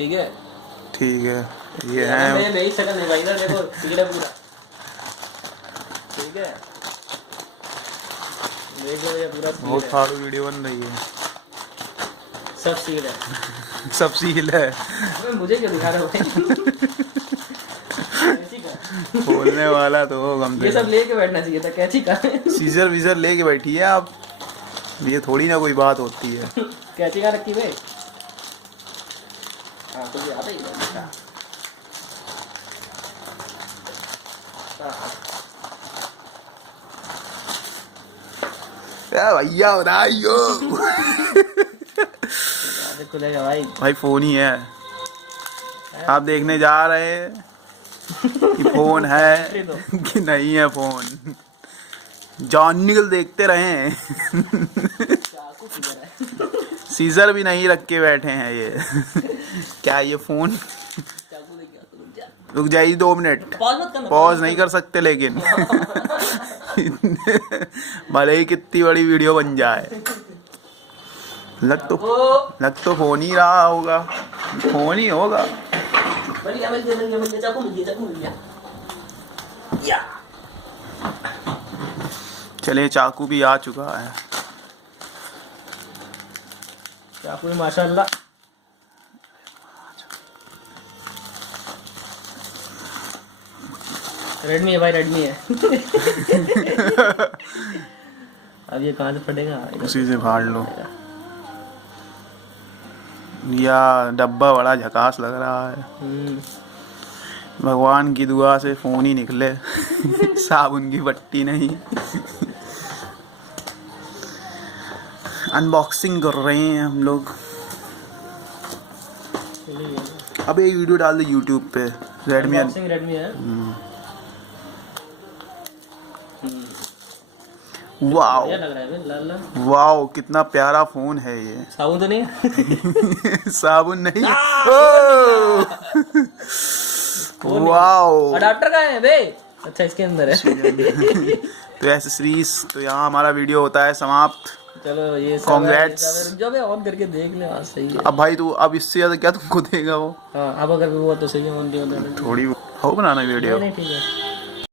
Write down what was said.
ठीक है ये है मेरी शक्ल नहीं भाई, इधर देखो टिकट पूरा ठीक है, देखो ये पूरा बहुत फालतू वीडियो बन रही है। सब सील है सब सील है। अबे मुझे क्यों दिखा रहे हो भाई? कैंची का बोलने वाला तो हो कम ये से सब लेके बैठना चाहिए था, कैंची का सीजर वीजर लेके बैठी है आप, ये थोड़ी ना कोई बात होती है। कैंची का रखी भाई। हाँ तो ये आता ही है। भैया बताइयो। खुलेगा भाई। भाई फोन ही है, आप देखने जा रहे हैं कि फोन है कि नहीं है फोन। जॉन निकल देखते रहे। सीजर भी नहीं रख के बैठे हैं ये। क्या ये फोन रुक जाइए 2 मिनट, पॉज नहीं कर सकते लेकिन भले ही कितनी बड़ी वीडियो बन जाए। लग तो फोन ही रहा होगा, फोन ही होगा। चले चाकू भी आ चुका है। चाकू भी माशाल्लाह। रेडमी है भाई, रेडमी है। अब ये कहाँ से फटेगा? उसी से फाड़ लो। या डब्बा बड़ा झकास लग रहा है। भगवान की दुआ से फोन ही निकले। साबुन की पट्टी नहीं। अनबॉक्सिंग कर रहे हैं हम लोग। अब ये वीडियो डाल दे यूट्यूब पे। रेडमी है। वाओ लग रहा है लाल लाल। वाओ कितना प्यारा फोन है ये। साबुन तो नहीं? साबुन नहीं। वाओ अडाप्टर का है बे। अच्छा इसके अंदर है। तो एसेसरीज तो यहाँ हमारा वीडियो होता है समाप्त। चलो ये कांग्रेट्स। जब ऑन करके देख ले। हाँ सही है। अब भाई तू अब इससे ज्यादा क्या तुमको देगा वो? हाँ अब अगर वो तो सही है ऑन किया थोड़ी हो बनाना वीडियो। नहीं ठीक है।